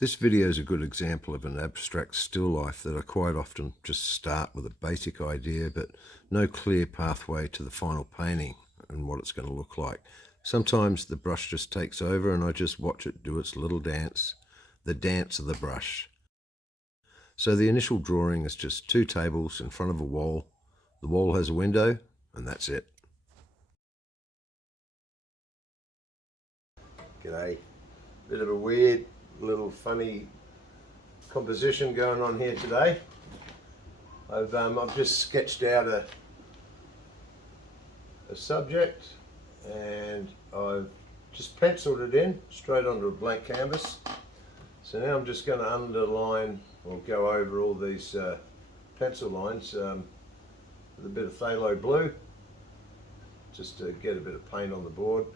This video is a good example of an abstract still life that I quite often just start with a basic idea but no clear pathway to the final painting and what it's going to look like. Sometimes the brush just takes over and I just watch it do its little dance, the dance of the brush. So the initial drawing is just two tables in front of a wall. The wall has a window and that's it. G'day. Bit of a weird little funny composition going on here today. I've just sketched out a subject and I've just penciled it in straight onto a blank canvas. So now I'm just going to underline or go over all these pencil lines with a bit of phthalo blue just to get a bit of paint on the board.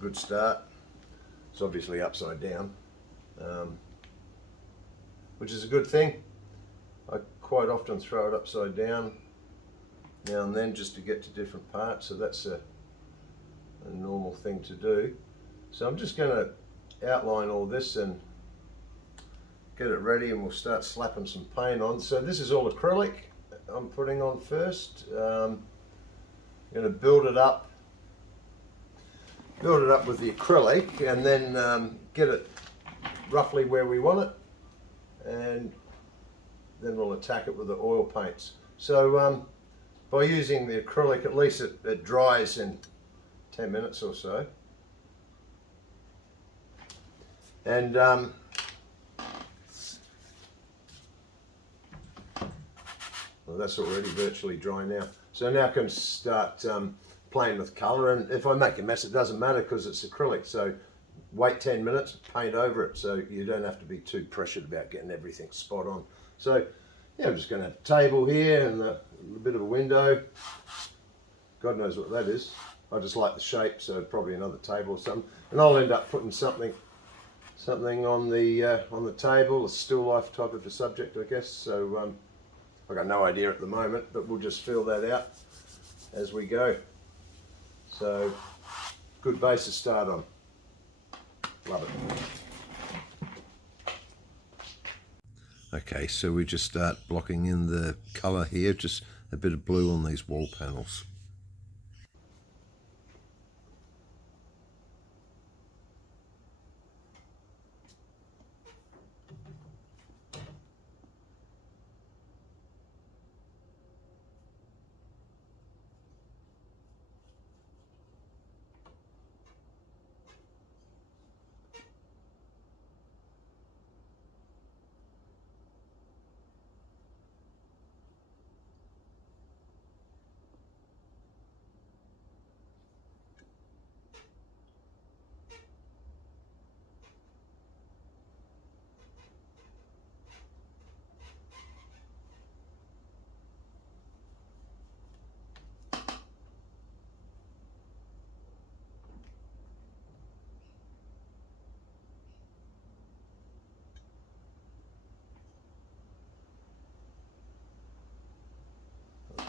Good start. It's obviously upside down, which is a good thing. I quite often throw it upside down now and then just to get to different parts, so that's a normal thing to do. So I'm just going to outline all this and get it ready and we'll start slapping some paint on. So this is all acrylic I'm putting on first. I'm going to build it up with the acrylic and then get it roughly where we want it, and then we'll attack it with the oil paints. So by using the acrylic, at least it dries in 10 minutes or so. And well, that's already virtually dry now. So now I can start playing with colour, and if I make a mess it doesn't matter because it's acrylic, so wait 10 minutes, paint over it, so you don't have to be too pressured about getting everything spot on. So yeah, I'm just going to have a table here and a bit of a window. God knows what that is. I just like the shape, so probably another table or something, and I'll end up putting something on the table, a still life type of a subject, I guess. So I've got no idea at the moment, but we'll just feel that out as we go. So, good base to start on. Love it. Okay, so we just start blocking in the colour here, just a bit of blue on these wall panels.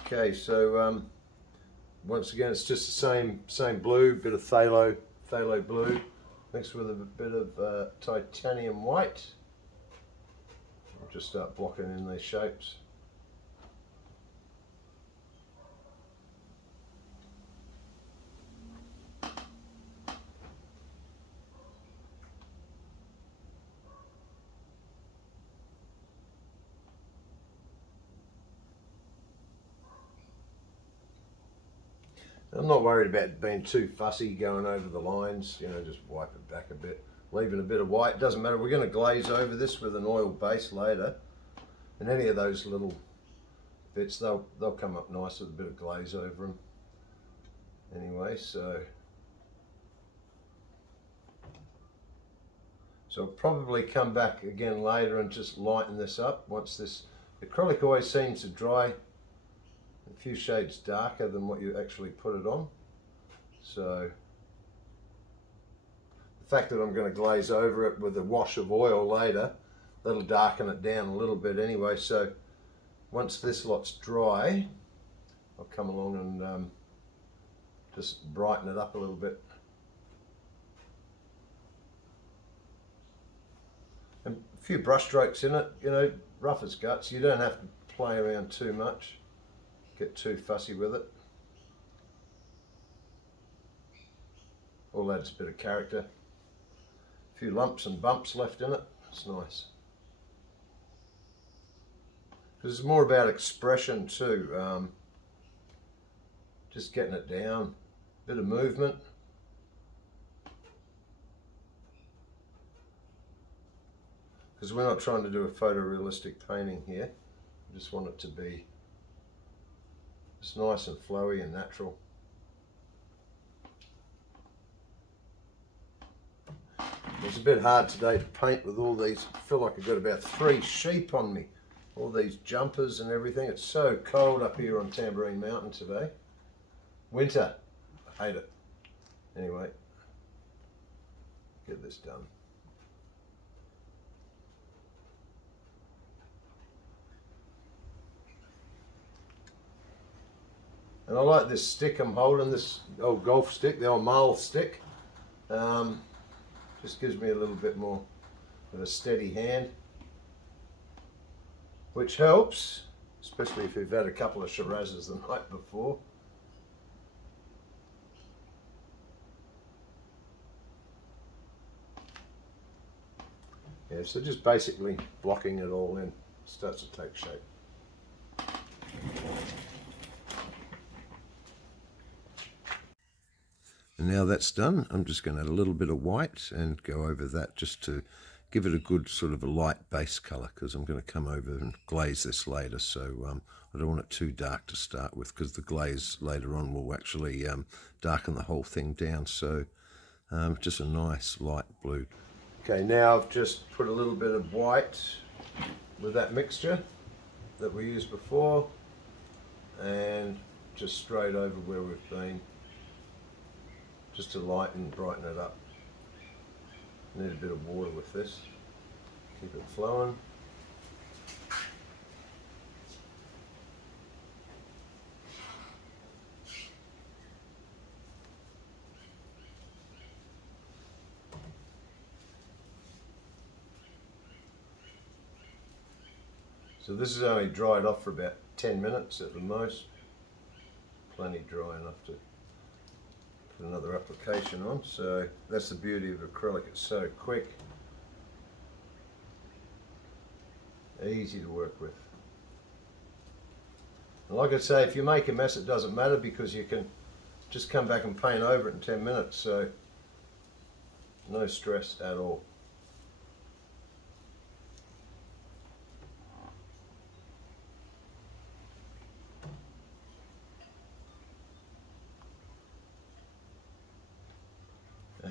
Okay, so once again it's just the same blue, bit of phthalo blue mixed with a bit of titanium white. I'll just start blocking in these shapes. I'm not worried about being too fussy going over the lines, you know, just wipe it back a bit, leaving a bit of white. Doesn't matter, we're going to glaze over this with an oil base later, and any of those little bits, they'll come up nice with a bit of glaze over them anyway. So I'll probably come back again later and just lighten this up once this acrylic always seems to dry a few shades darker than what you actually put it on. So the fact that I'm going to glaze over it with a wash of oil later, that'll darken it down a little bit anyway. So once this lot's dry, I'll come along and just brighten it up a little bit. A few brush strokes in it, you know, rough as guts. You don't have to play around too much, get too fussy with it. All adds a bit of character. A few lumps and bumps left in it. It's nice. Because it's more about expression too. Just getting it down. Bit of movement. Because we're not trying to do a photorealistic painting here. We just want it to be just nice and flowy and natural. It's a bit hard today to paint with all these. I feel like I've got about 3 sheep on me. All these jumpers and everything. It's so cold up here on Tambourine Mountain today. Winter. I hate it. Anyway, get this done. And I like this stick I'm holding, this old golf stick, the old maul stick. Just gives me a little bit more of a steady hand, which helps, especially if you've had a couple of Shirazes the night before. Yeah, so just basically blocking it all in, starts to take shape. And now that's done, I'm just going to add a little bit of white and go over that just to give it a good sort of a light base colour, because I'm going to come over and glaze this later, so I don't want it too dark to start with, because the glaze later on will actually darken the whole thing down. So just a nice light blue. Okay, now I've just put a little bit of white with that mixture that we used before, and just straight over where we've been, just to lighten, brighten it up. Need a bit of water with this, keep it flowing. So this is only dried off for about 10 minutes at the most. Plenty dry enough to put another application on. So that's the beauty of acrylic, it's so quick, easy to work with. And like I say, if you make a mess it doesn't matter, because you can just come back and paint over it in 10 minutes, so no stress at all.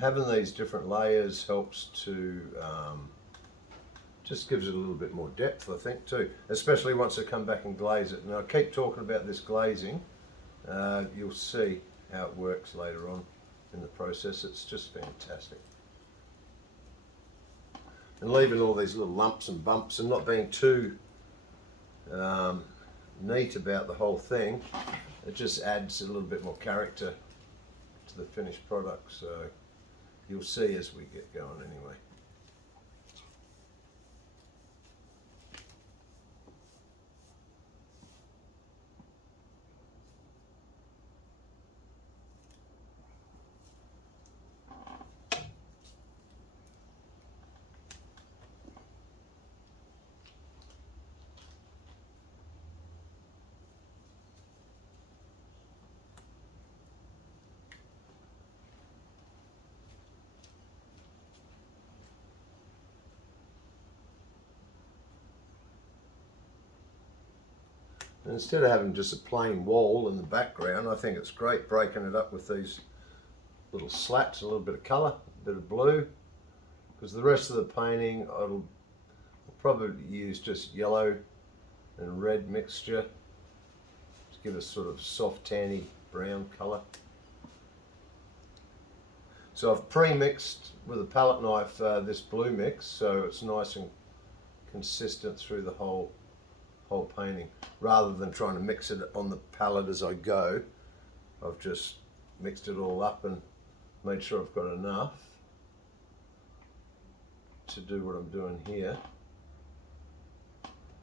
Having these different layers helps to just gives it a little bit more depth, I think, too, especially once I come back and glaze it. And I keep talking about this glazing. You'll see how it works later on in the process. It's just fantastic. And leaving all these little lumps and bumps and not being too neat about the whole thing, it just adds a little bit more character to the finished product. So you'll see as we get going anyway. And instead of having just a plain wall in the background, I think it's great breaking it up with these little slats, a little bit of colour, a bit of blue, because the rest of the painting I'll probably use just yellow and red mixture to give a sort of soft tanny brown colour. So I've pre-mixed with a palette knife this blue mix, so it's nice and consistent through the whole painting, rather than trying to mix it on the palette as I go. I've just mixed it all up and made sure I've got enough to do what I'm doing here.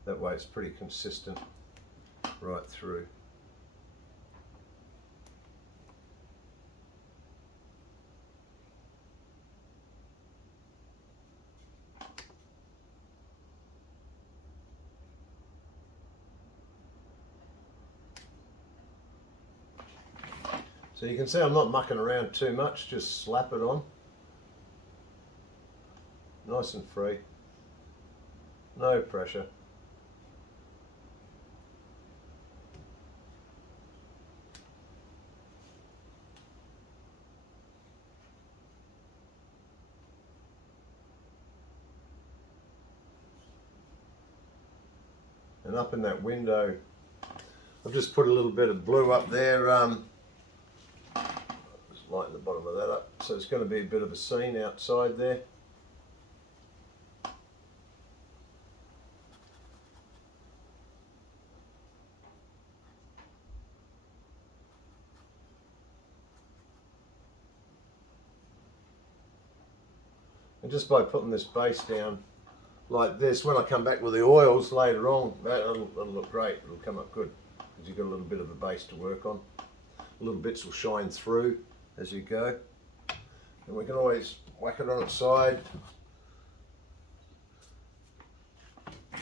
That way it's pretty consistent right through. So you can see I'm not mucking around too much, just slap it on. Nice and free. No pressure. And up in that window, I've just put a little bit of blue up there. Just lighten the bottom of that up. So it's going to be a bit of a scene outside there. And just by putting this base down like this, when I come back with the oils later on, that'll look great. It'll come up good because you've got a little bit of a base to work on. Little bits will shine through as you go. And we can always whack it on its side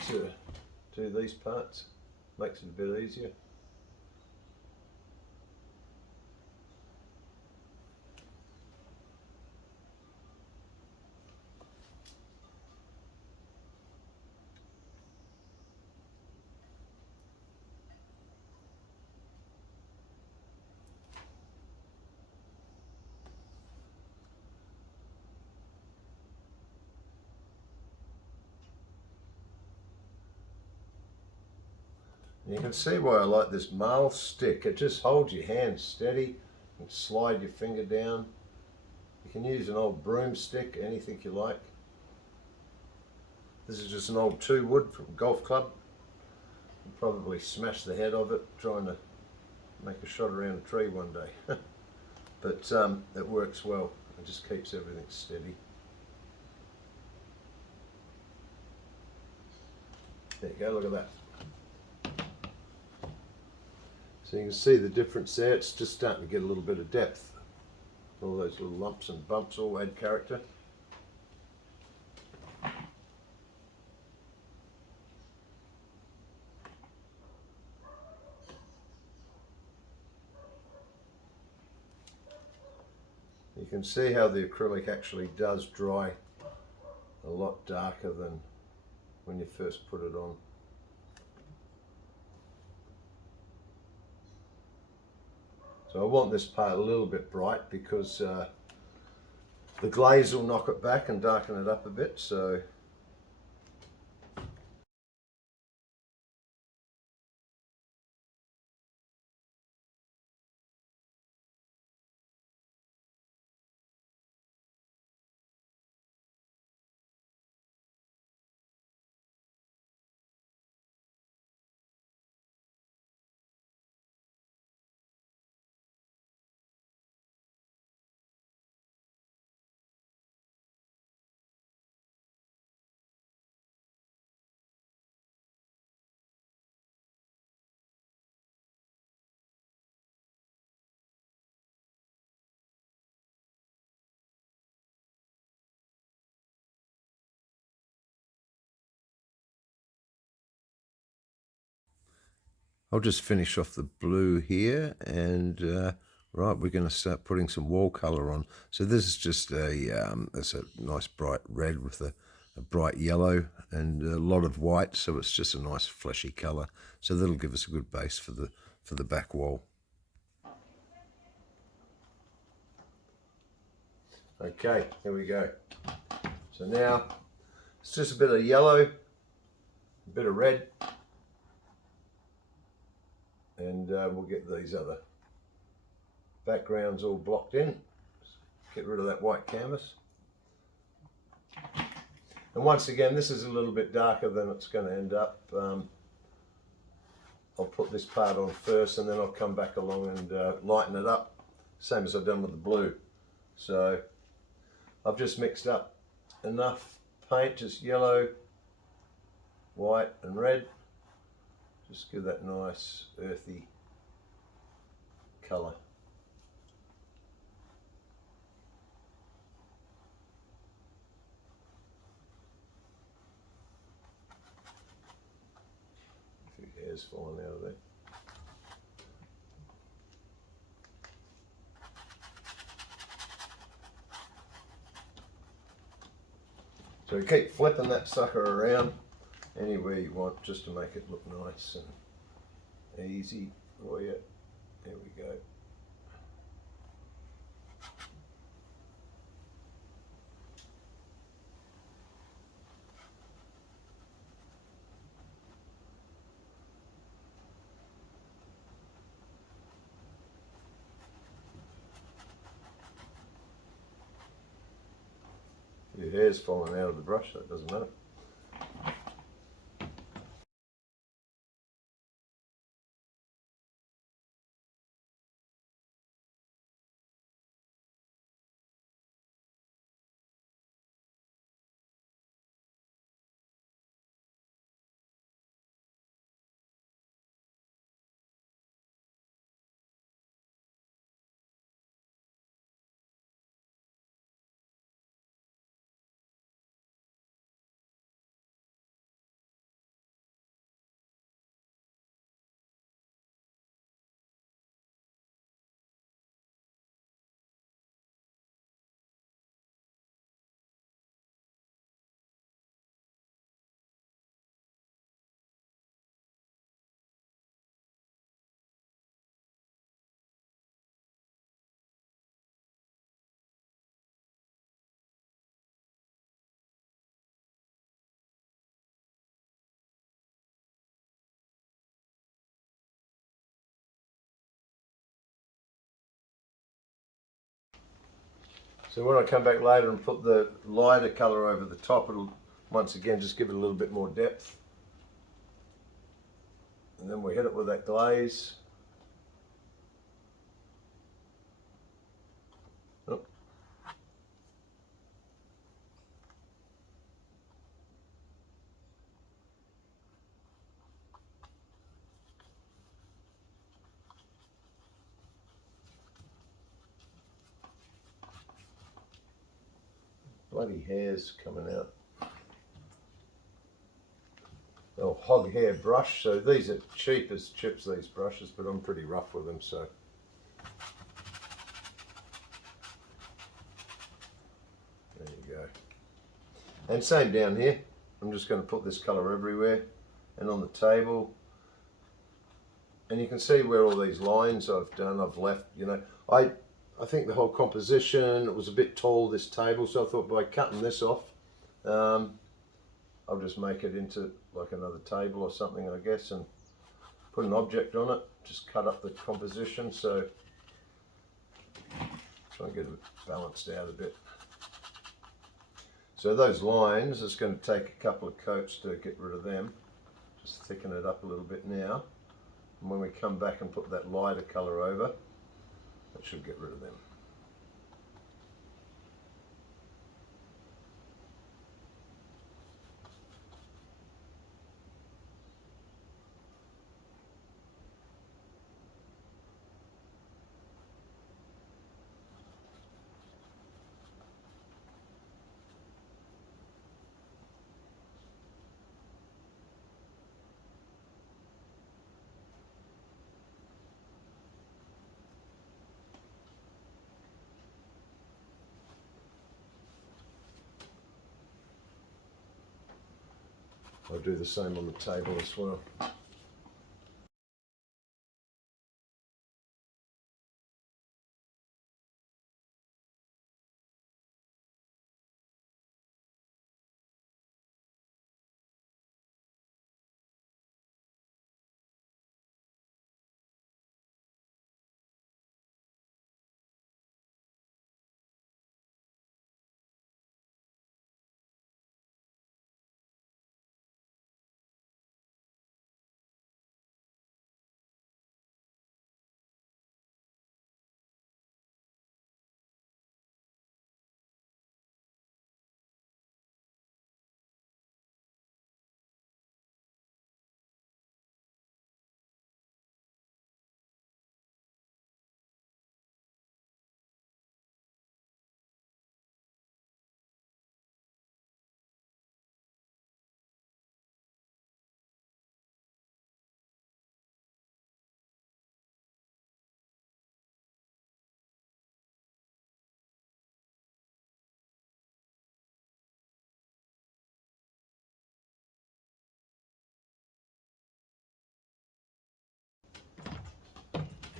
to do these parts. Makes it a bit easier. You can see why I like this marl stick. It just holds your hand steady and slide your finger down. You can use an old broomstick, anything you like. This is just an old 2 wood from a golf club. You'll probably smash the head of it trying to make a shot around a tree one day. But it works well. It just keeps everything steady. There you go, look at that. So you can see the difference there. It's just starting to get a little bit of depth. All those little lumps and bumps all add character. You can see how the acrylic actually does dry a lot darker than when you first put it on. So I want this part a little bit bright because the glaze will knock it back and darken it up a bit. So I'll just finish off the blue here, and right, we're going to start putting some wall colour on. So this is just it's a nice bright red with a bright yellow and a lot of white, so it's just a nice fleshy colour. So that'll give us a good base for the back wall. Okay, here we go. So now it's just a bit of yellow, a bit of red, and we'll get these other backgrounds all blocked in. Get rid of that white canvas. And once again, this is a little bit darker than it's going to end up. I'll put this part on first and then I'll come back along and lighten it up, same as I've done with the blue. So I've just mixed up enough paint, just yellow, white and red. Just give that nice earthy colour. A few hairs falling out of there. So you keep flipping that sucker around anywhere you want, just to make it look nice and easy for you. There we go. Your hair's falling out of the brush, that doesn't matter. So when I come back later and put the lighter colour over the top, it'll once again just give it a little bit more depth. And then we hit it with that glaze. Oh. Bloody hair's coming out. Oh, hog hair brush. So these are cheap as chips, these brushes, but I'm pretty rough with them, so. There you go. And same down here. I'm just going to put this colour everywhere and on the table. And you can see where all these lines I've done, I've left, you know. I think the whole composition, it was a bit tall, this table, so I thought by cutting this off, I'll just make it into like another table or something, I guess, and put an object on it, just cut up the composition, so try and get it balanced out a bit. So those lines, it's going to take a couple of coats to get rid of them. Just thicken it up a little bit now. And when we come back and put that lighter colour over, that should get rid of them. I'll do the same on the table as well.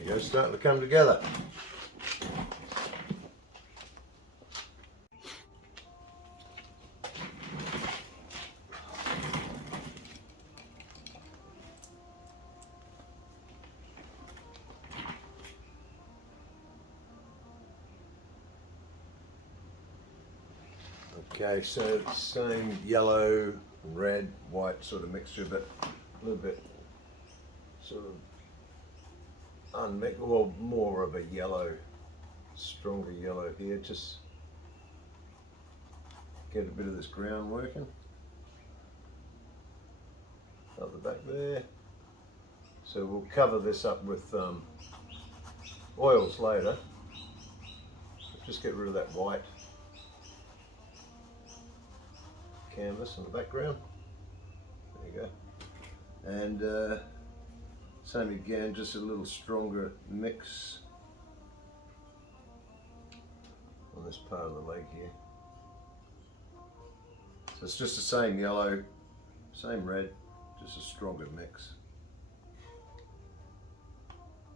you go, starting to come together. Okay, so same yellow, red, white sort of mixture, but a little bit sort of unmixed, well, more of a yellow, stronger yellow here. Just get a bit of this ground working up the back there. So we'll cover this up with oils later. Just get rid of that white canvas in the background. There you go. And same again, just a little stronger mix on this part of the leg here. So it's just the same yellow, same red, just a stronger mix.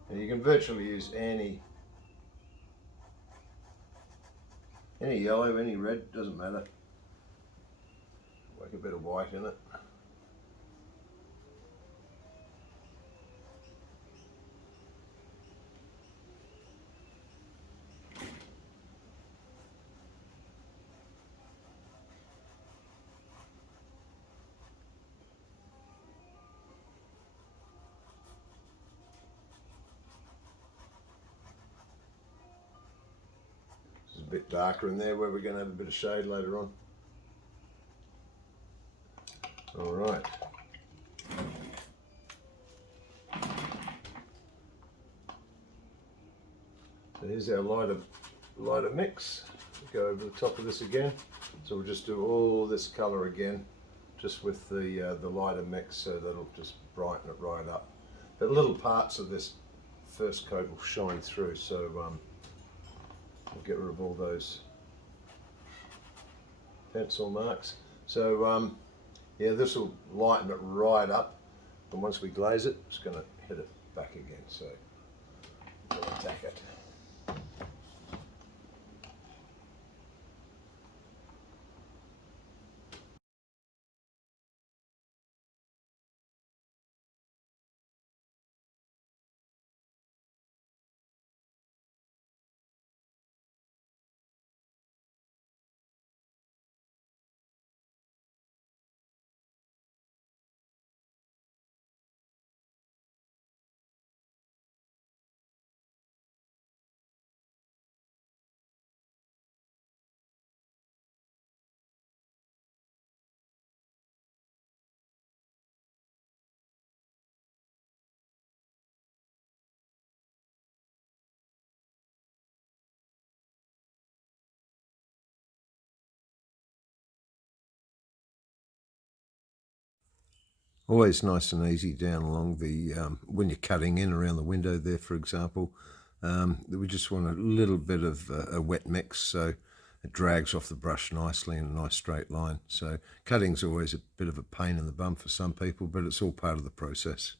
And you can virtually use any yellow, any red, doesn't matter. Like a bit of white in it. This is a bit darker in there where we're going to have a bit of shade later on. All right. So here's our lighter mix. Go over the top of this again. So we'll just do all this colour again, just with the lighter mix, so that'll just brighten it right up. But little parts of this first coat will shine through, so we'll get rid of all those pencil marks. So yeah, this will lighten it right up, and once we glaze it, it's going to hit it back again, so we'll attack it. Always nice and easy down along the, when you're cutting in around the window there, for example, we just want a little bit of a wet mix so it drags off the brush nicely in a nice straight line. So cutting's always a bit of a pain in the bum for some people, but it's all part of the process.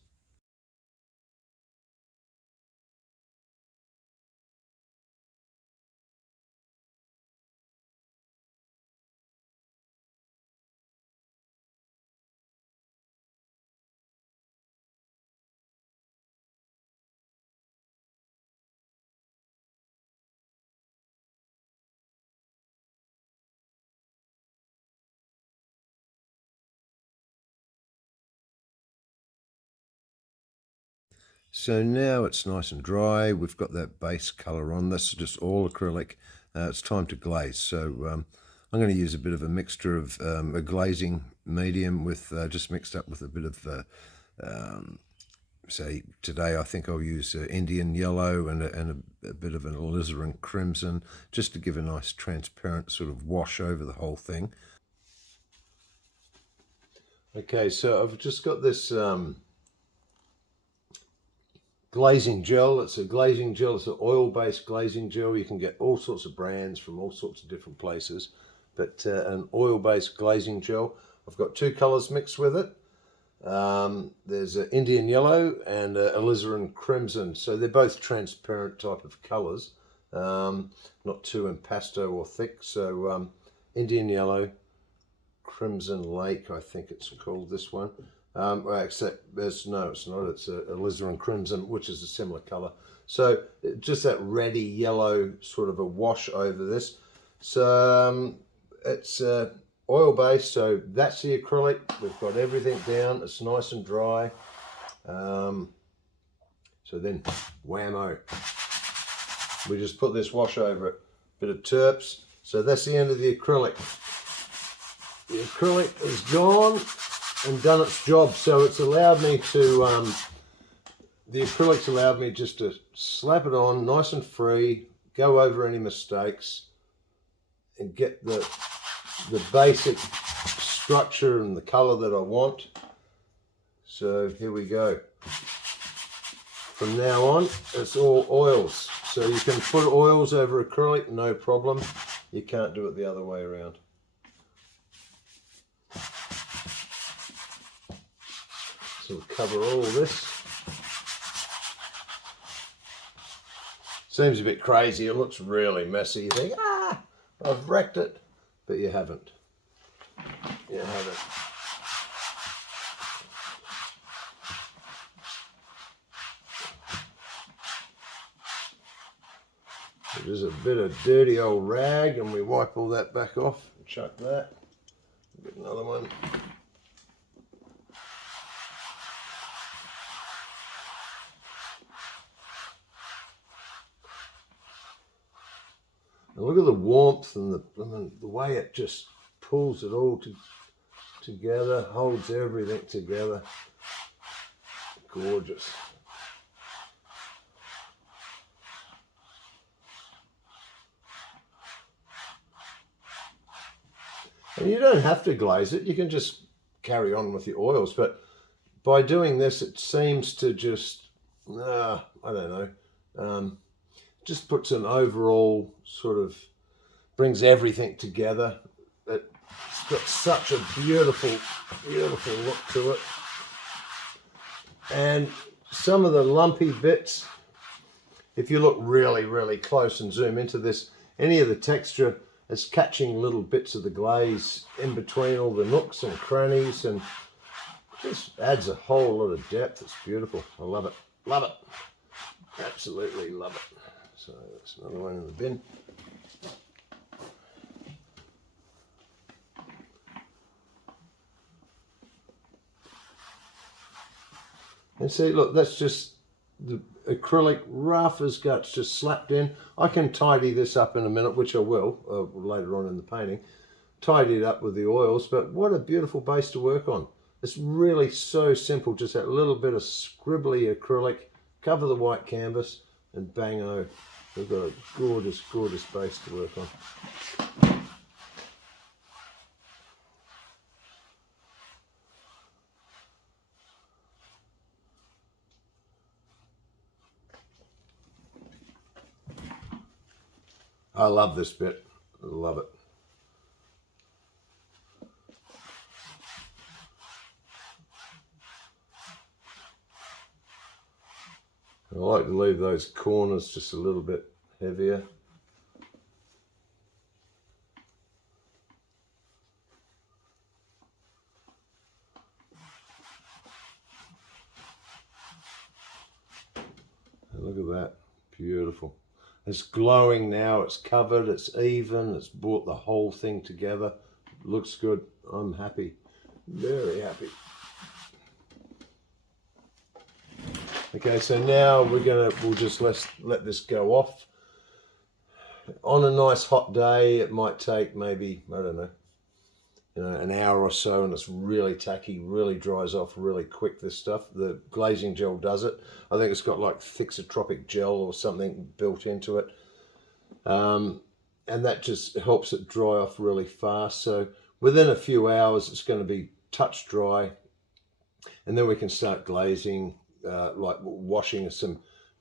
So now it's nice and dry. We've got that base colour on. This is just all acrylic. It's time to glaze. So I'm going to use a bit of a mixture of a glazing medium with just mixed up with a bit of, say today I think I'll use Indian yellow and a bit of an alizarin crimson, just to give a nice transparent sort of wash over the whole thing. Okay, so I've just got this glazing gel. It's a glazing gel. It's an oil-based glazing gel. You can get all sorts of brands from all sorts of different places, but an oil-based glazing gel. I've got two colors mixed with it. There's an Indian yellow and alizarin crimson. So they're both transparent type of colours, not too impasto or thick. So Indian yellow, Crimson Lake, I think it's called, this one. Except there's no, it's not. It's a alizarin crimson, which is a similar colour. So just that reddy yellow sort of a wash over this. So it's oil based, so that's the acrylic. We've got everything down. It's nice and dry. So then, whammo, we just put this wash over it. Bit of terps. So that's the end of the acrylic. The acrylic is gone and done its job. So it's allowed me to, the acrylic's allowed me just to slap it on nice and free, go over any mistakes, and get the basic structure and the color that I want. So here we go. From now on, it's all oils. So you can put oils over acrylic, no problem. You can't do it the other way around. So we'll cover all this. Seems a bit crazy. It looks really messy. You think, I've wrecked it. But you haven't. You haven't. There's a bit of dirty old rag, and we wipe all that back off and chuck that. Get another one. And look at the warmth and the way it just pulls it all together, holds everything together. Gorgeous. And you don't have to glaze it, you can just carry on with your oils, but by doing this it seems to just, I don't know, just puts an overall sort of, brings everything together. It's got such a beautiful, beautiful look to it. And some of the lumpy bits, if you look really, really close and zoom into this, any of the texture is catching little bits of the glaze in between all the nooks and crannies, and just adds a whole lot of depth. It's beautiful. I love it. Love it. Absolutely love it. So that's another one in the bin. And see, look, that's just the acrylic rough as guts, just slapped in. I can tidy this up in a minute, which I will later on in the painting. Tidy it up with the oils, but what a beautiful base to work on. It's really so simple, just that little bit of scribbly acrylic, cover the white canvas, and bang-o. We've got a gorgeous, gorgeous base to work on. I love this bit. I love it. I like to leave those corners just a little bit heavier. And look at that, beautiful. It's glowing now, it's covered, it's even, it's brought the whole thing together. Looks good, I'm happy, very happy. Okay, so now we'll just let this go off. On a nice hot day, it might take maybe, I don't know, an hour or so, and it's really tacky, really dries off really quick, this stuff. The glazing gel does it. I think it's got like Thixotropic gel or something built into it. And that just helps it dry off really fast. So within a few hours, it's going to be touch dry. And then we can start glazing, like washing some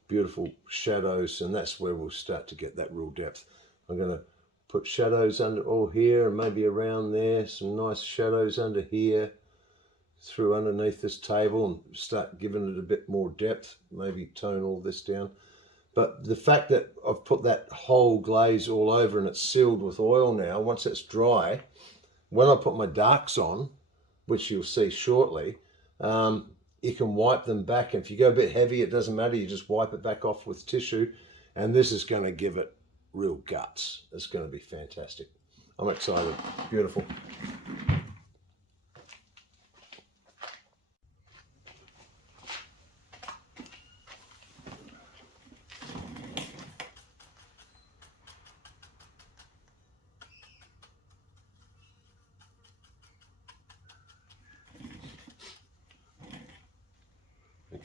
beautiful shadows, and that's where we'll start to get that real depth. I'm going to put shadows under all here and maybe around there, some nice shadows under here, through underneath this table and start giving it a bit more depth, maybe tone all this down. But the fact that I've put that whole glaze all over and it's sealed with oil now, once it's dry, when I put my darks on, which you'll see shortly, you can wipe them back. If you go a bit heavy, it doesn't matter. You just wipe it back off with tissue. And this is going to give it real guts. It's going to be fantastic. I'm excited. Beautiful.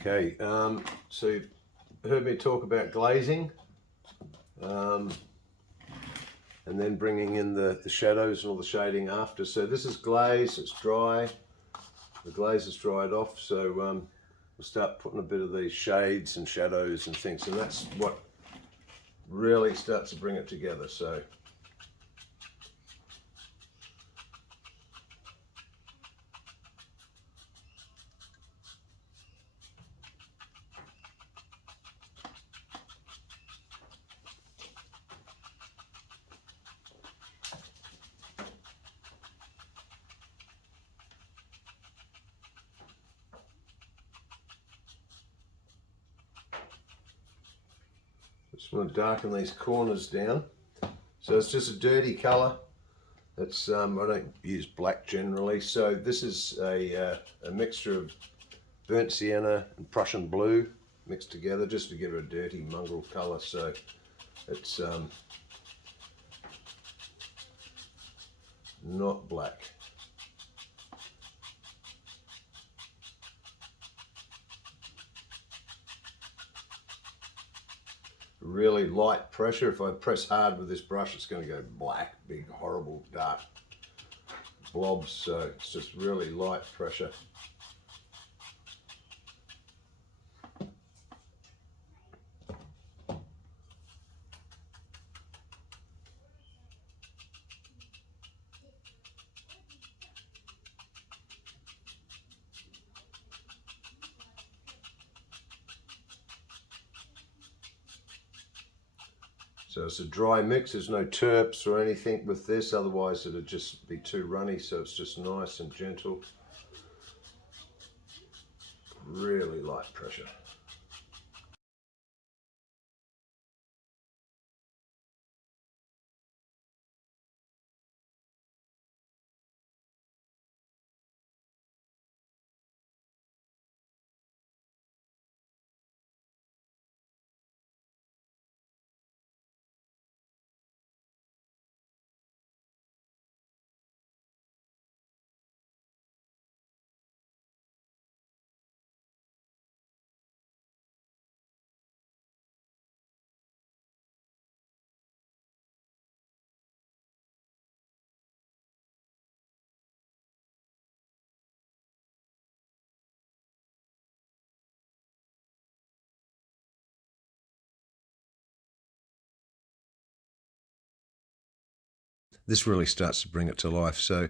Okay, so you've heard me talk about glazing, and then bringing in the shadows and all the shading after. So this is glaze, it's dry, the glaze is dried off, so we'll start putting a bit of these shades and shadows and things, and that's what really starts to bring it together. So just want to darken these corners down. So it's just a dirty colour. It's I don't use black generally. So this is a mixture of burnt sienna and Prussian blue mixed together just to give it a dirty mongrel colour. So it's not black. Really light pressure. If I press hard with this brush, it's going to go black, big, horrible, dark blobs. So it's just really light pressure. So it's a dry mix, there's no terps or anything with this, otherwise it'd just be too runny, so it's just nice and gentle. Really light pressure. This really starts to bring it to life. So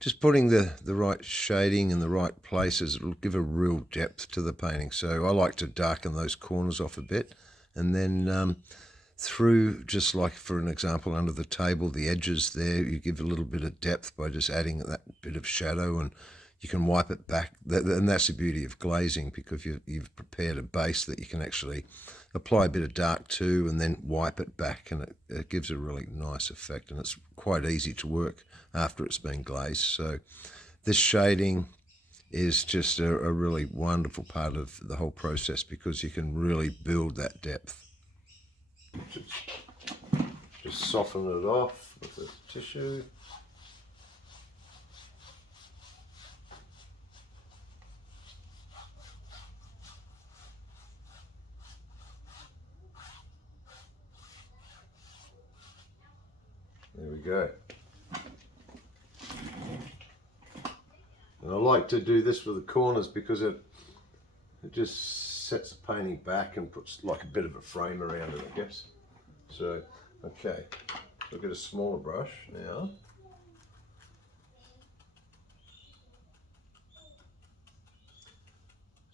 just putting the right shading in the right places, it'll give a real depth to the painting. So I like to darken those corners off a bit, and then through, just like for an example, under the table, the edges there, you give a little bit of depth by just adding that bit of shadow, and you can wipe it back. And that's the beauty of glazing, because you've prepared a base that you can actually apply a bit of dark to and then wipe it back, and it gives a really nice effect, and it's quite easy to work after it's been glazed. So this shading is just a really wonderful part of the whole process, because you can really build that depth. Just soften it off with the tissue. There we go. And I like to do this with the corners because it just sets the painting back and puts like a bit of a frame around it, I guess. So, okay, look at a smaller brush now.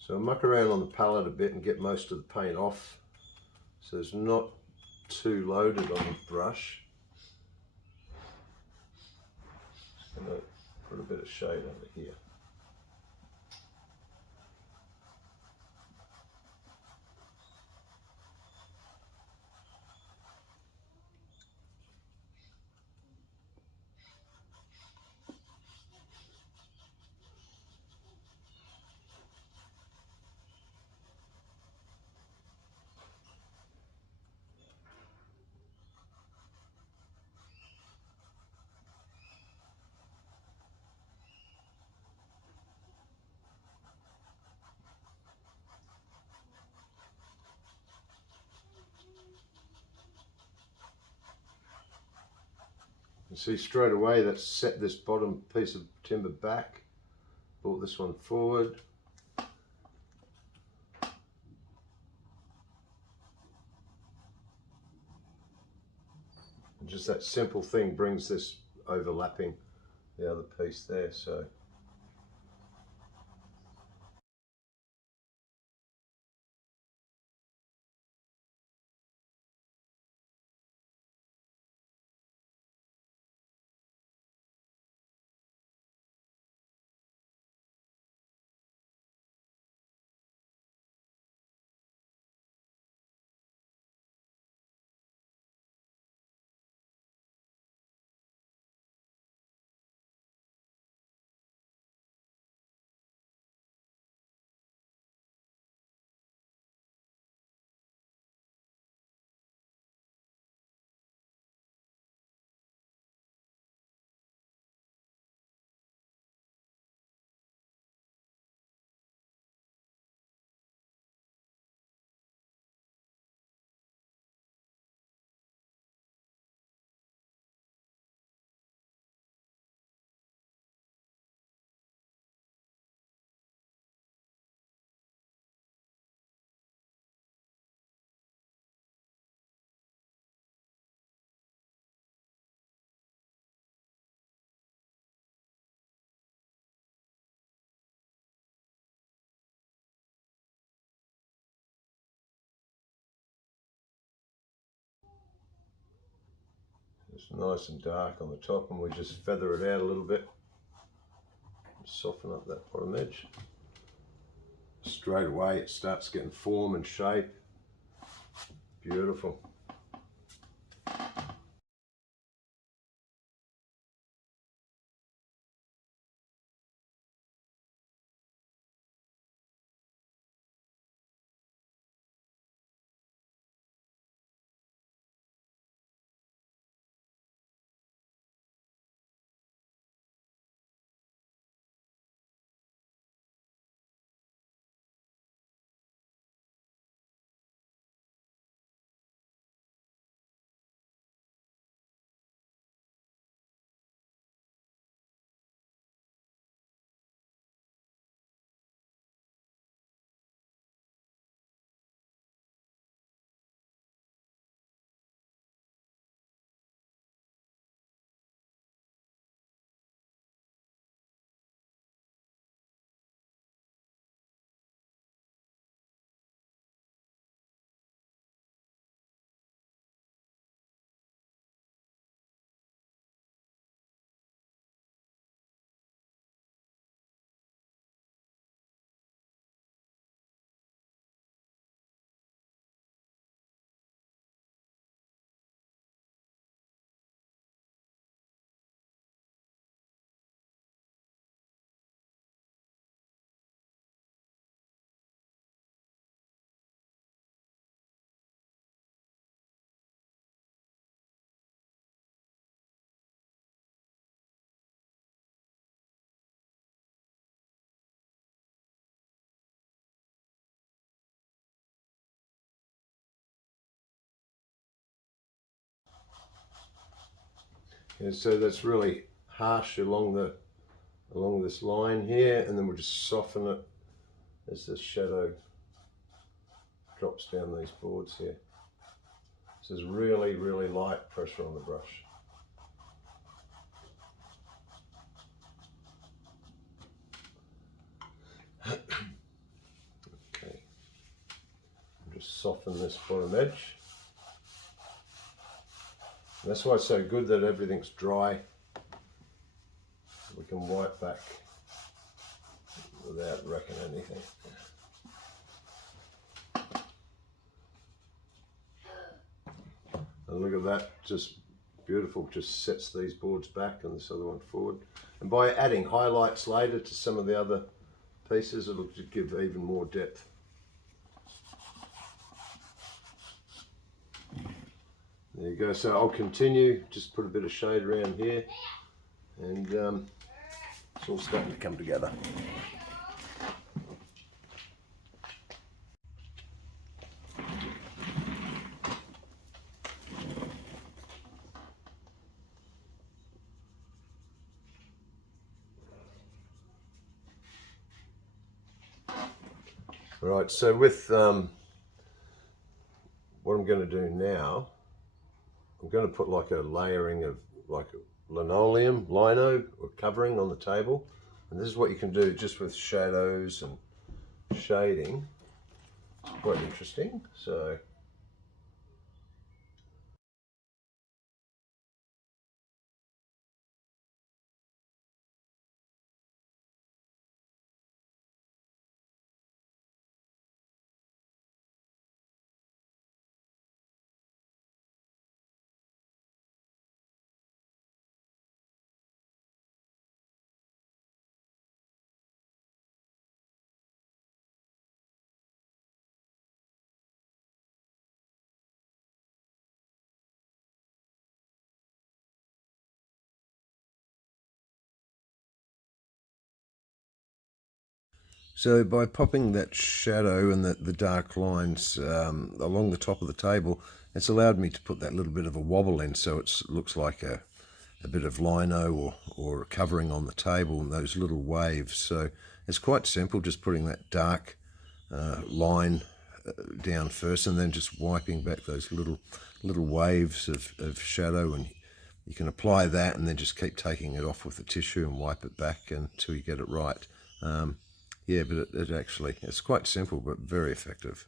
So I muck around on the palette a bit and get most of the paint off, so it's not too loaded on the brush. Just going to put a bit of shade over here. You see straight away that's set this bottom piece of timber back, brought this one forward. And just that simple thing brings this overlapping the other piece there. So it's nice and dark on the top, and we just feather it out a little bit, soften up that bottom edge. Straight away it starts getting form and shape. Beautiful. And so that's really harsh along this line here, and then we'll just soften it as the shadow drops down these boards here. This is really, really light pressure on the brush. soften this bottom edge. And that's why it's so good that everything's dry. We can wipe back without wrecking anything. And look at that, just beautiful, just sets these boards back and this other one forward. And by adding highlights later to some of the other pieces, it'll just give even more depth. There you go, so I'll continue, just put a bit of shade around here, and it's all starting to come together. Right, so with what I'm going to do now, I'm going to put like a layering of like linoleum, lino, or covering on the table. And this is what you can do just with shadows and shading. It's quite interesting. So by popping that shadow and the dark lines along the top of the table, it's allowed me to put that little bit of a wobble in, so it looks like a bit of lino or a covering on the table, and those little waves. So it's quite simple, just putting that dark line down first and then just wiping back those little waves of shadow, and you can apply that and then just keep taking it off with the tissue and wipe it back until you get it right. Yeah, but it actually, it's quite simple but very effective.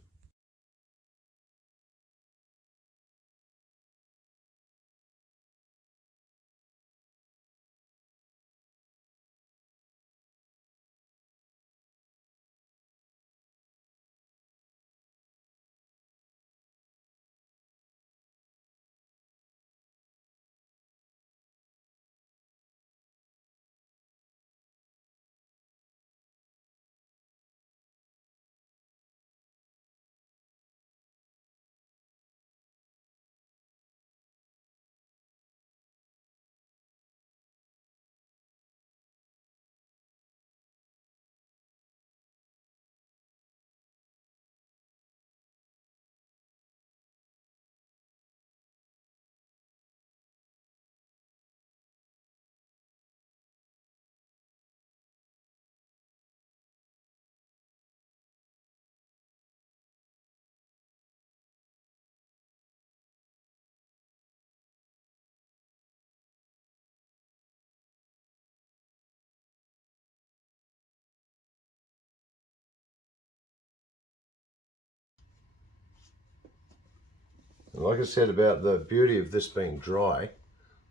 And like I said about the beauty of this being dry,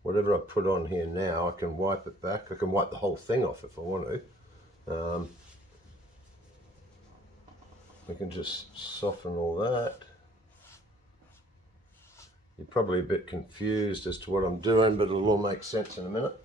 whatever I put on here now, I can wipe it back. I can wipe the whole thing off if I want to. We can just soften all that. You're probably a bit confused as to what I'm doing, but it'll all make sense in a minute.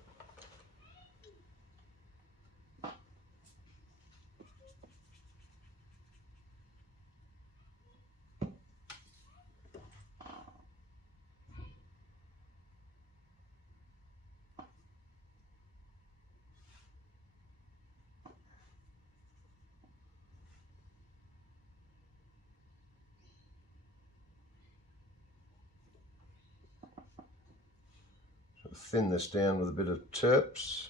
Thin this down with a bit of terps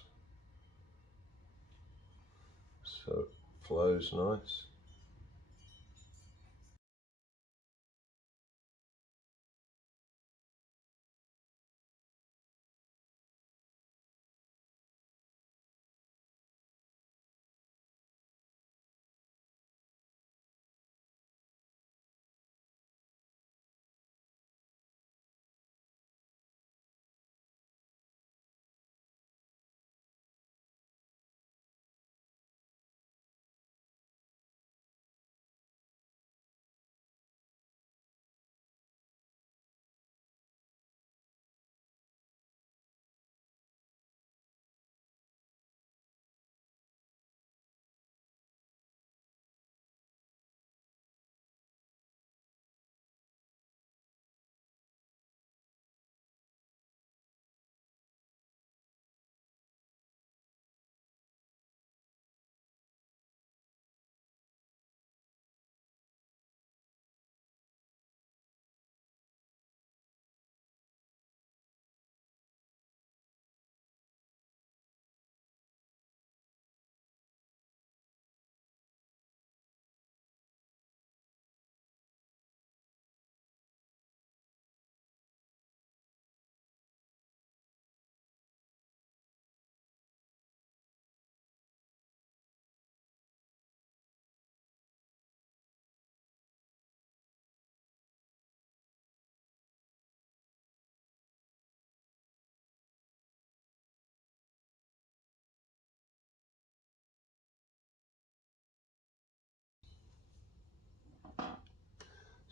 so it flows nice.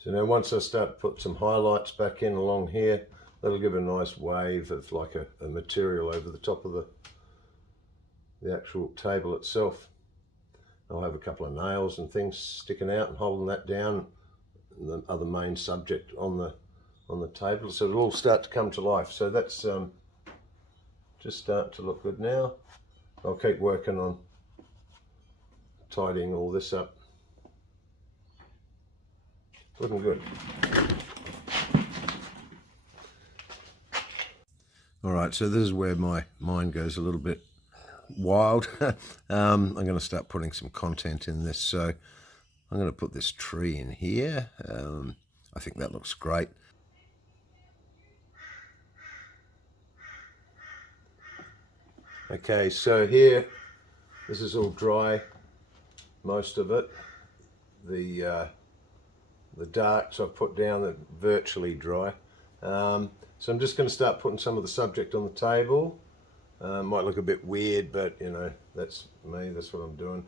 So now once I start to put some highlights back in along here, that'll give a nice wave of like a material over the top of the actual table itself. I'll have a couple of nails and things sticking out and holding that down, and the other main subject on the table, so it'll all start to come to life. So that's just starting to look good now. I'll keep working on tidying all this up. Looking good. All right, so this is where my mind goes a little bit wild. I'm going to start putting some content in this. So I'm going to put this tree in here. I think that looks great. Okay, so here, this is all dry, most of it. The darks I've put down are virtually dry. So I'm just going to start putting some of the subject on the table. Might look a bit weird, but you know, that's me, that's what I'm doing.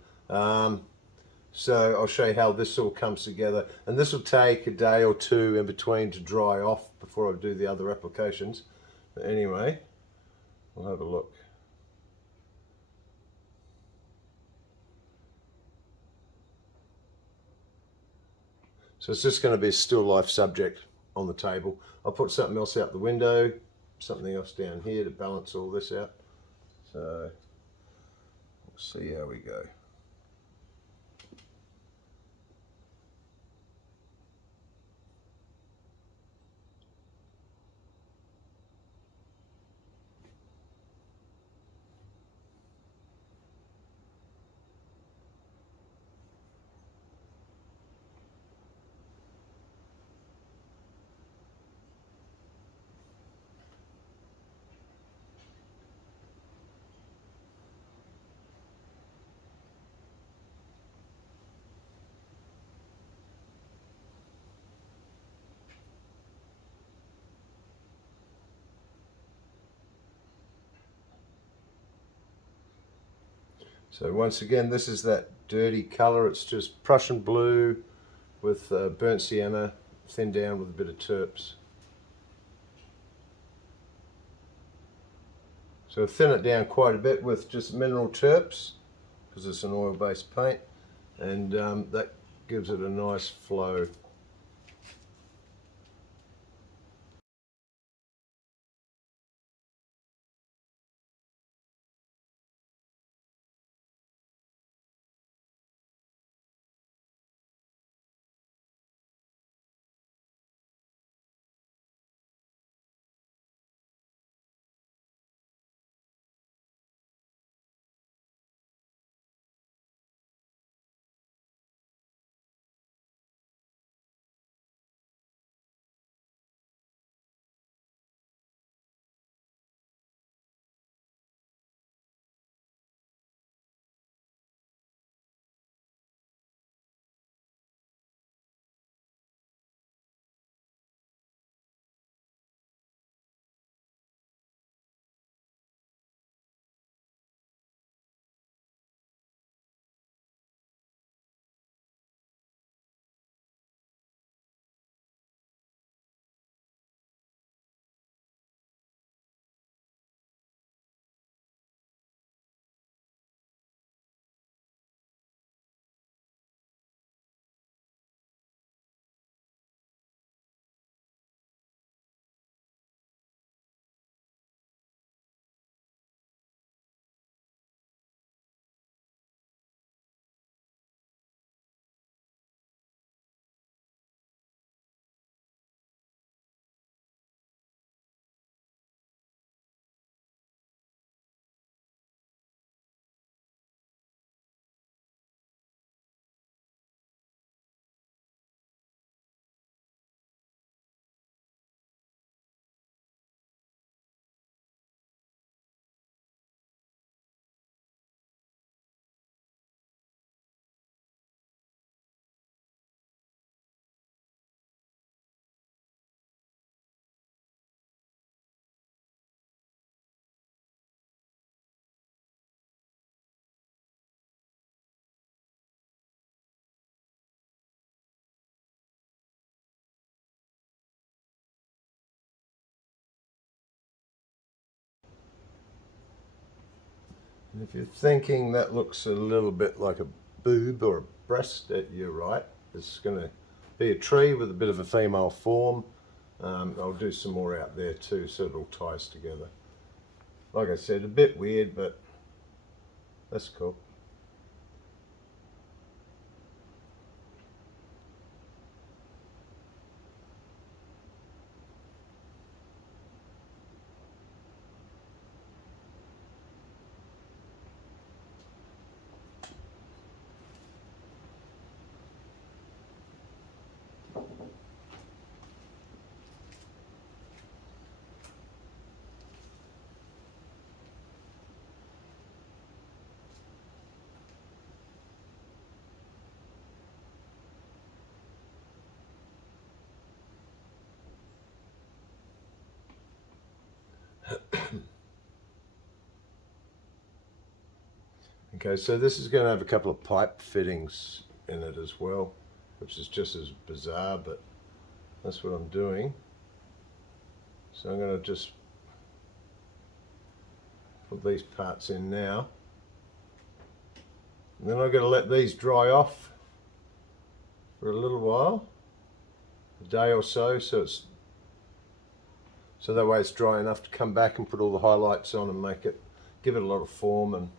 So I'll show you how this all comes together, and this will take a day or two in between to dry off before I do the other applications. But anyway, we'll have a look. So it's just going to be a still life subject on the table. I'll put something else out the window, something else down here to balance all this out. So we'll see how we go. So once again, this is that dirty color. It's just Prussian blue with burnt sienna, thinned down with a bit of terps. So thin it down quite a bit with just mineral terps, because it's an oil-based paint, and that gives it a nice flow. If you're thinking that looks a little bit like a boob or a breast, you're right. It's going to be a tree with a bit of a female form. I'll do some more out there too, so it all ties together. Like I said, a bit weird, but that's cool. Okay, so this is going to have a couple of pipe fittings in it as well, which is just as bizarre, but that's what I'm doing. So I'm going to just put these parts in now. And then I've got to let these dry off for a little while, a day or so, so that way it's dry enough to come back and put all the highlights on and give it a lot of form and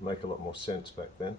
make a lot more sense back then.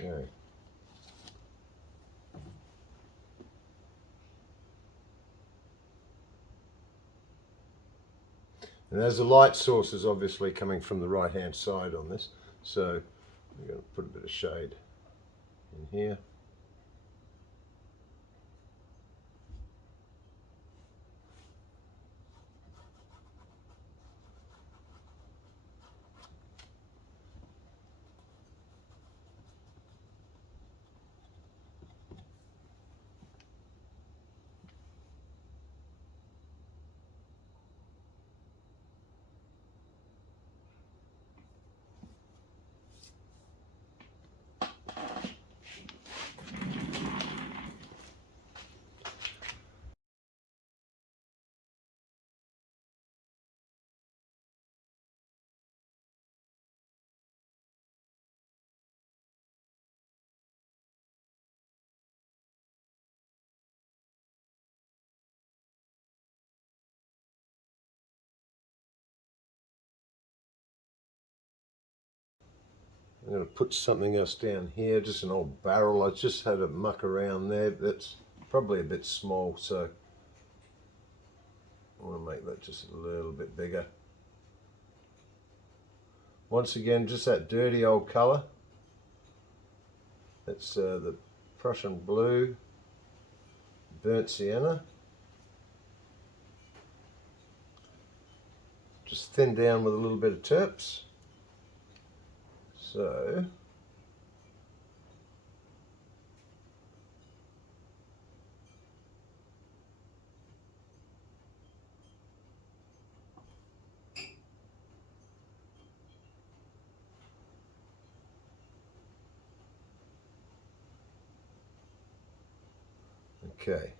Okay. And as the light source is obviously coming from the right hand side on this, so I'm going to put a bit of shade in here. I'm going to put something else down here, just an old barrel. I just had a muck around there. That's probably a bit small, so I want to make that just a little bit bigger. Once again, just that dirty old colour. That's the Prussian blue, burnt sienna. Just thin down with a little bit of terps. So okay.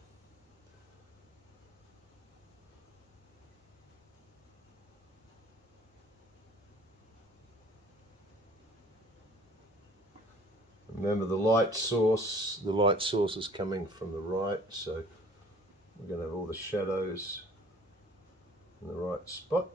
Remember the light source is coming from the right, so we're going to have all the shadows in the right spot.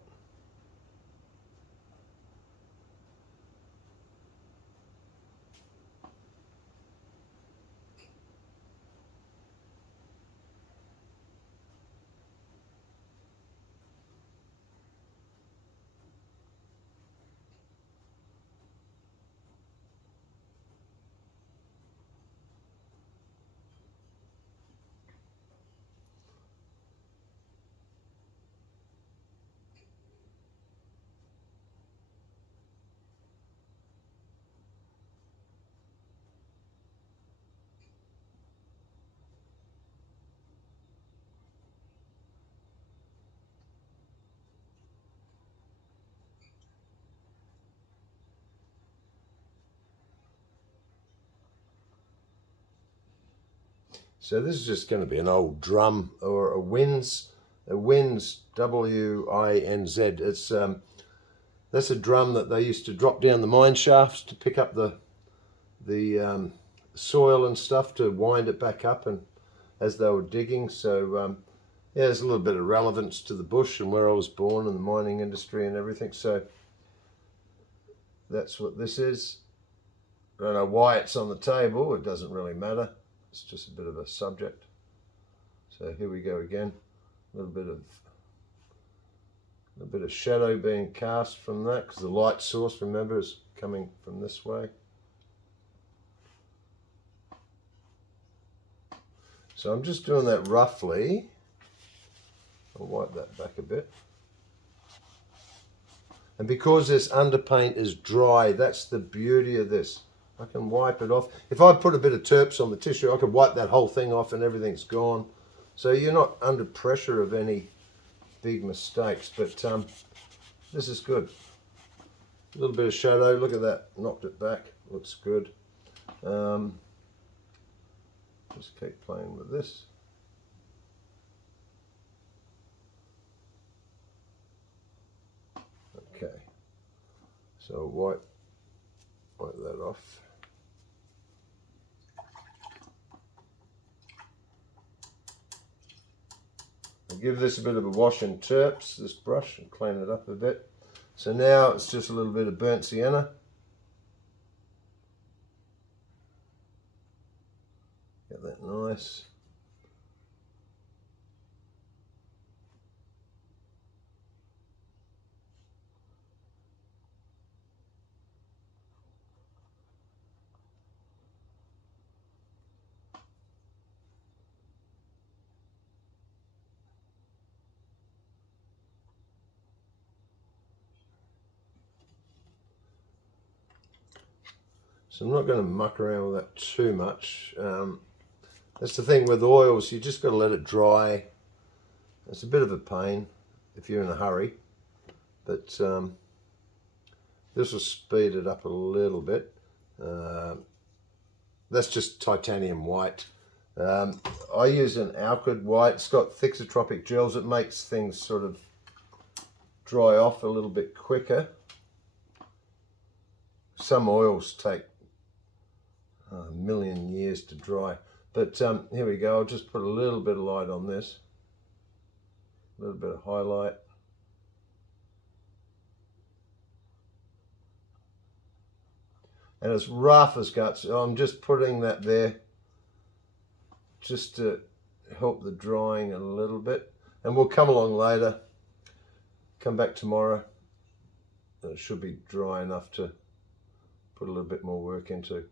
So this is just going to be an old drum or a Winz, W-I-N-Z. It's that's a drum that they used to drop down the mine shafts to pick up the soil and stuff to wind it back up, and as they were digging. So yeah, there's a little bit of relevance to the bush and where I was born and the mining industry and everything. So that's what this is. I don't know why it's on the table. It doesn't really matter. It's just a bit of a subject. So here we go again. A little bit of shadow being cast from that, because the light source, remember, is coming from this way. So I'm just doing that roughly. I'll wipe that back a bit. And because this underpaint is dry, that's the beauty of this. I can wipe it off. If I put a bit of terps on the tissue, I could wipe that whole thing off and everything's gone. So you're not under pressure of any big mistakes, but this is good. A little bit of shadow, look at that, knocked it back, looks good. Just keep playing with this. Okay, so wipe that off. I'll give this a bit of a wash in terps, this brush, and clean it up a bit. So now it's just a little bit of burnt sienna. Get that nice. So I'm not going to muck around with that too much. That's the thing with oils, you just got to let it dry. It's a bit of a pain if you're in a hurry, but this will speed it up a little bit. That's just titanium white. I use an Alkyd white. It's got thixotropic gels. It makes things sort of dry off a little bit quicker. Some oils take a million years to dry. But here we go. I'll just put a little bit of light on this. A little bit of highlight. And it's rough as guts. I'm just putting that there just to help the drying a little bit. And we'll come along later. Come back tomorrow. It should be dry enough to put a little bit more work into.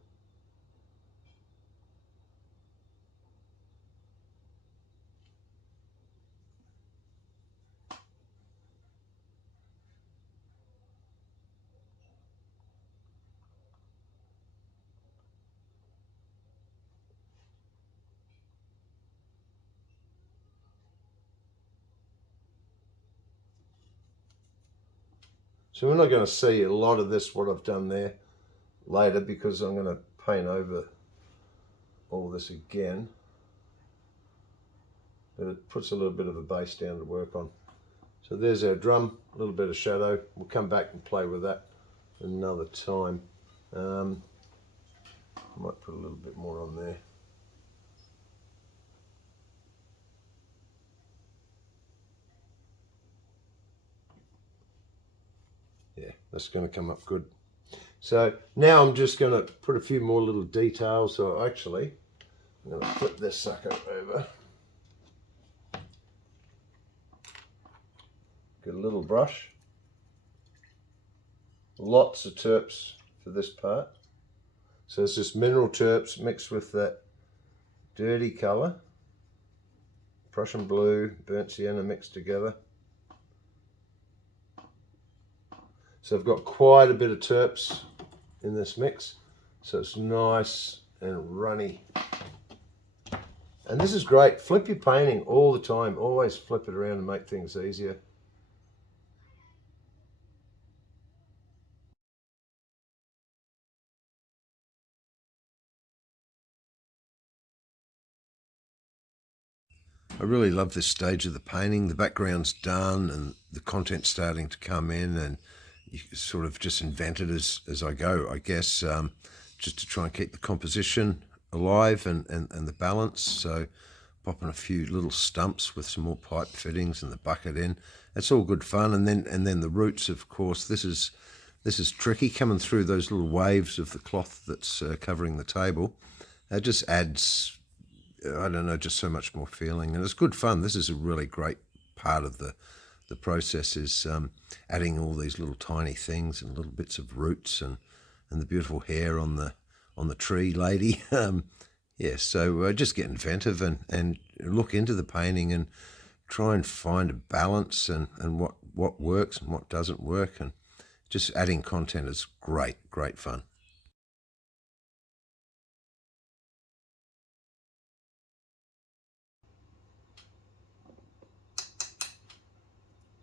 So we're not going to see a lot of this, what I've done there, later, because I'm going to paint over all this again. But it puts a little bit of a base down to work on. So there's our drum, a little bit of shadow. We'll come back and play with that another time. I might put a little bit more on there. Yeah, that's going to come up good. So now I'm just going to put a few more little details. So actually, I'm going to flip this sucker over. Get a little brush. Lots of terps for this part. So it's just mineral terps mixed with that dirty colour. Prussian blue, burnt sienna mixed together. So I've got quite a bit of terps in this mix. So it's nice and runny. And this is great. Flip your painting all the time. Always flip it around to make things easier. I really love this stage of the painting. The background's done and the content's starting to come in, and you sort of just invent it as I go, I guess, just to try and keep the composition alive and the balance. So popping a few little stumps with some more pipe fittings and the bucket in. It's all good fun. And then the roots, of course, this is tricky, coming through those little waves of the cloth that's covering the table. It just adds, I don't know, just so much more feeling, and it's good fun. This is a really great part of the process, is adding all these little tiny things and little bits of roots and the beautiful hair on the tree lady. Yeah, so just get inventive and look into the painting and try and find a balance and what works and what doesn't work, and just adding content is great fun.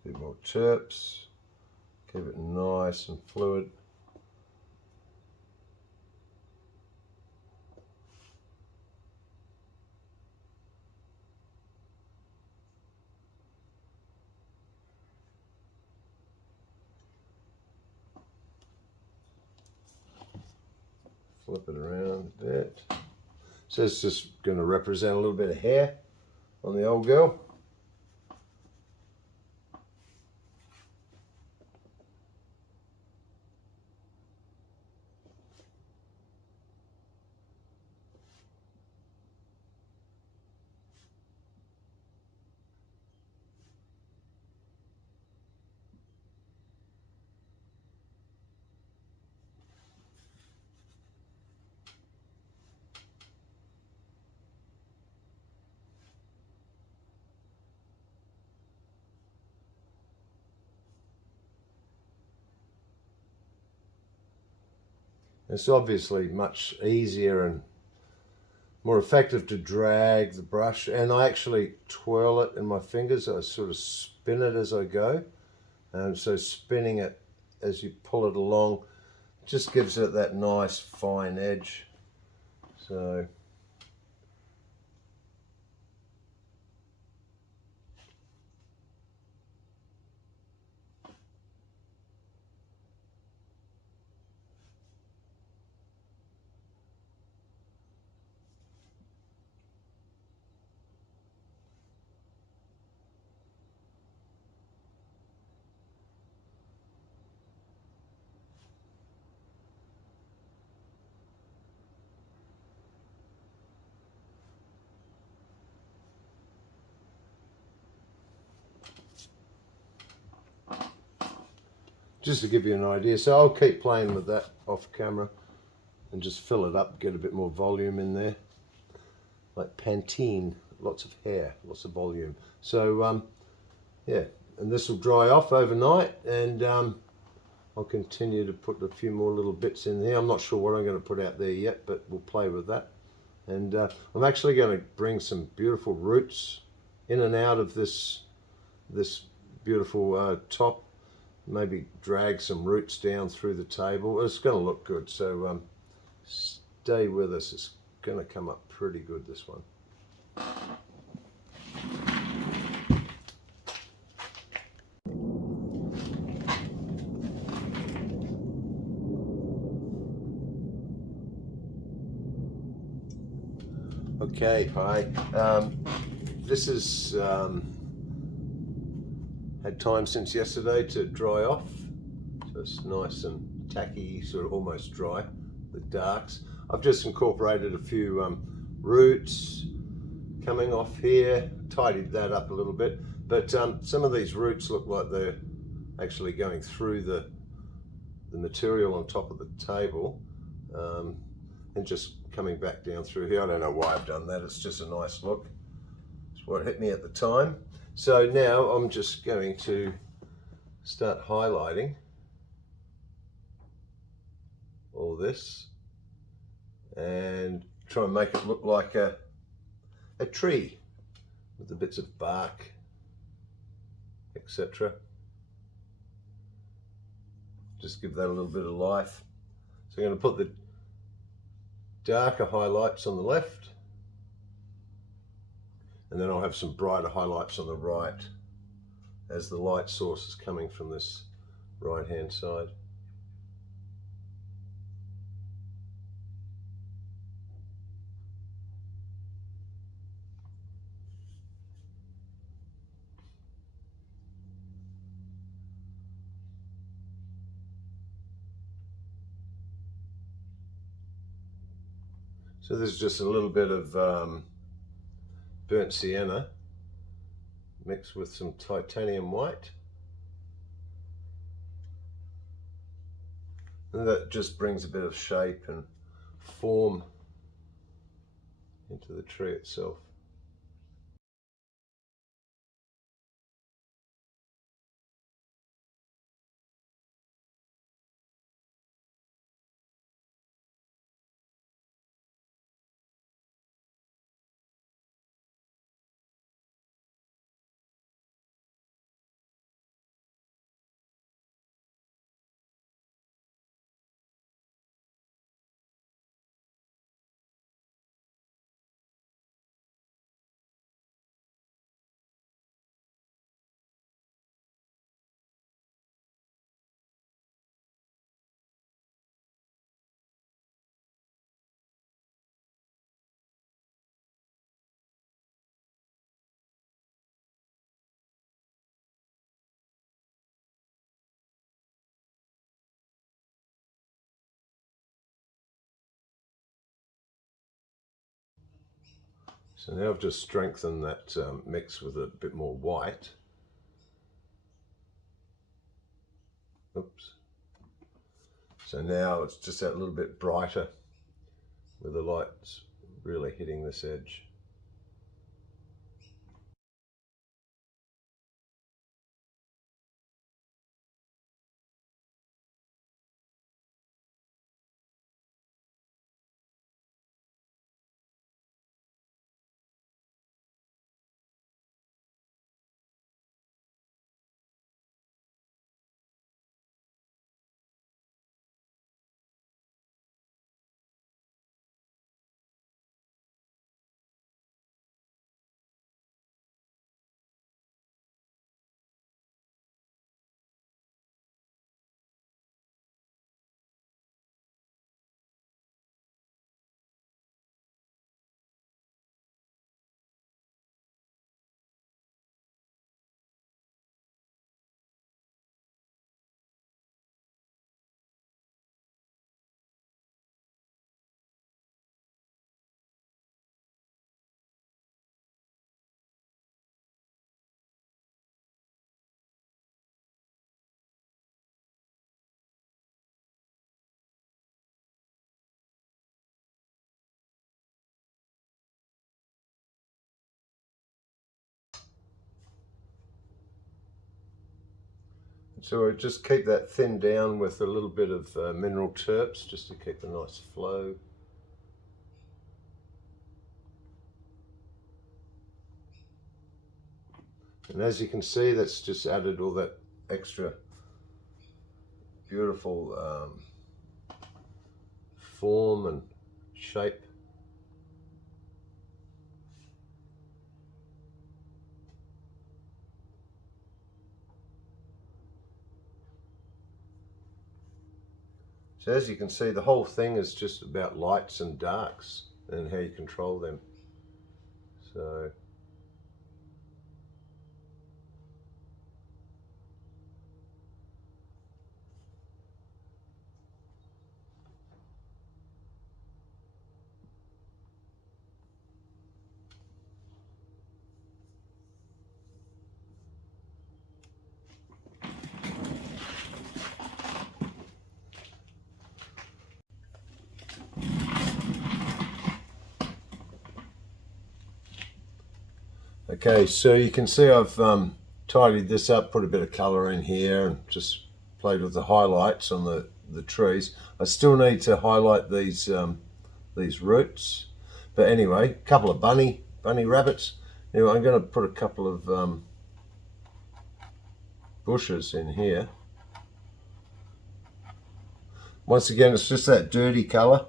A bit more terps, keep it nice and fluid. Flip it around a bit. So it's just going to represent a little bit of hair on the old girl. It's obviously much easier and more effective to drag the brush, and I actually twirl it in my fingers. I sort of spin it as I go, and so spinning it as you pull it along just gives it that nice fine edge. So just to give you an idea, so I'll keep playing with that off camera and just fill it up, get a bit more volume in there, like Pantene, lots of hair, lots of volume. So yeah, and this will dry off overnight, and I'll continue to put a few more little bits in there. I'm not sure what I'm going to put out there yet, but we'll play with that. And I'm actually going to bring some beautiful roots in and out of this beautiful top. Maybe drag some roots down through the table. It's going to look good, so stay with us. It's going to come up pretty good, this one. Okay, hi. This is had time since yesterday to dry off, so it's nice and tacky, sort of almost dry, the darks. I've just incorporated a few roots coming off here, tidied that up a little bit, but some of these roots look like they're actually going through the material on top of the table, and just coming back down through here. I don't know why I've done that, it's just a nice look. It's what hit me at the time. So now I'm just going to start highlighting all this and try and make it look like a tree with the bits of bark, etc. Just give that a little bit of life. So I'm going to put the darker highlights on the left And then I'll have some brighter highlights on the right as the light source is coming from this right hand side. So this is just a little bit of burnt sienna mixed with some titanium white. And that just brings a bit of shape and form into the tree itself. So now I've just strengthened that mix with a bit more white. Oops. So now it's just that little bit brighter with the lights really hitting this edge. So I just keep that thinned down with a little bit of mineral terps just to keep a nice flow. And as you can see, that's just added all that extra beautiful form and shape. So as you can see, the whole thing is just about lights and darks and how you control them. So okay, so you can see I've tidied this up, put a bit of colour in here and just played with the highlights on the trees. I still need to highlight these roots, but anyway, a couple of bunny rabbits. Anyway, I'm going to put a couple of bushes in here. Once again, it's just that dirty colour.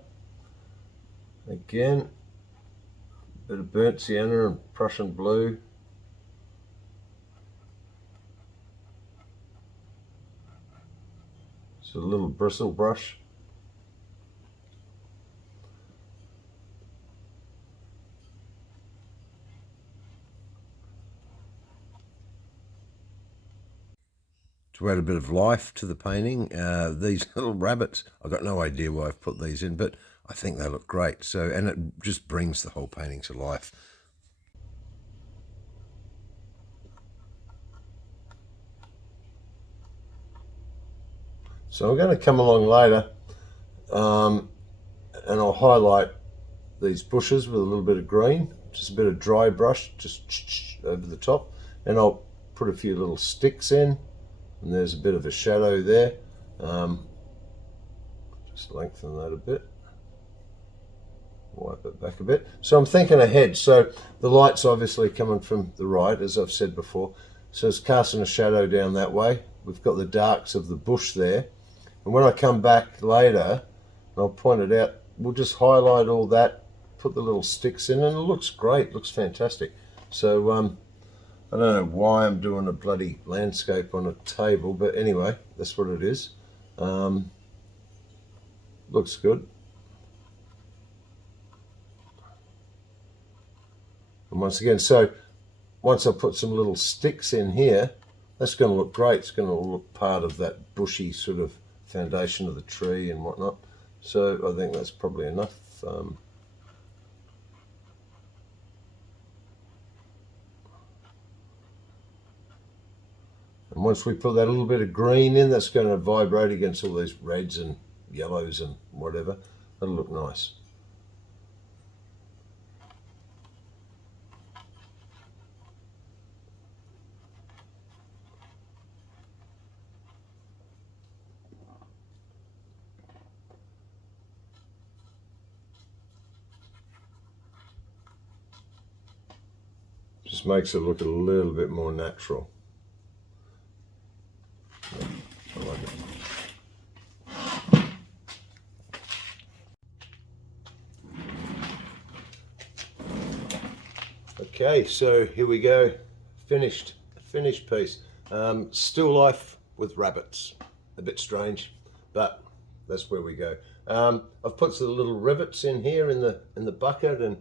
Again, Bit of burnt sienna and Prussian blue. It's a little bristle brush. To add a bit of life to the painting, these little rabbits, I've got no idea why I've put these in, but I think they look great. So, and it just brings the whole painting to life. So I'm going to come along later and I'll highlight these bushes with a little bit of green, just a bit of dry brush, just over the top, and I'll put a few little sticks in, and there's a bit of a shadow there. Just lengthen that a bit, wipe it back a bit. So I'm thinking ahead. So the light's obviously coming from the right, as I've said before, so it's casting a shadow down that way. We've got the darks of the bush there, and when I come back later, I'll point it out, we'll just highlight all that, put the little sticks in, and it looks great, looks fantastic. So I don't know why I'm doing a bloody landscape on a table, but anyway, that's what it is. Looks good. And once again, so once I put some little sticks in here, that's going to look great. It's going to look part of that bushy sort of foundation of the tree and whatnot. So I think that's probably enough. And once we put that little bit of green in, that's going to vibrate against all these reds and yellows and whatever. That'll look nice. Just makes it look a little bit more natural. I like it. Okay, so here we go. Finished piece. Still life with rabbits. A bit strange, but that's where we go. I've put some little rivets in here in the bucket and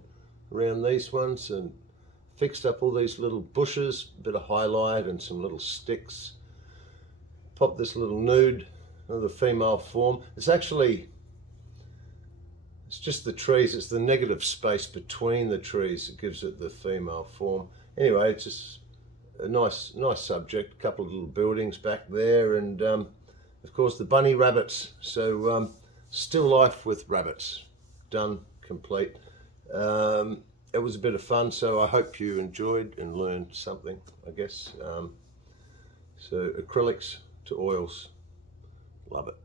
around these ones, and fixed up all these little bushes, a bit of highlight and some little sticks. Pop this little nude of the female form. It's just the trees, it's the negative space between the trees that gives it the female form. Anyway, it's just a nice subject, a couple of little buildings back there, and of course the bunny rabbits. So still life with rabbits, done, complete. It was a bit of fun, so I hope you enjoyed and learned something, I guess. So acrylics to oils, love it.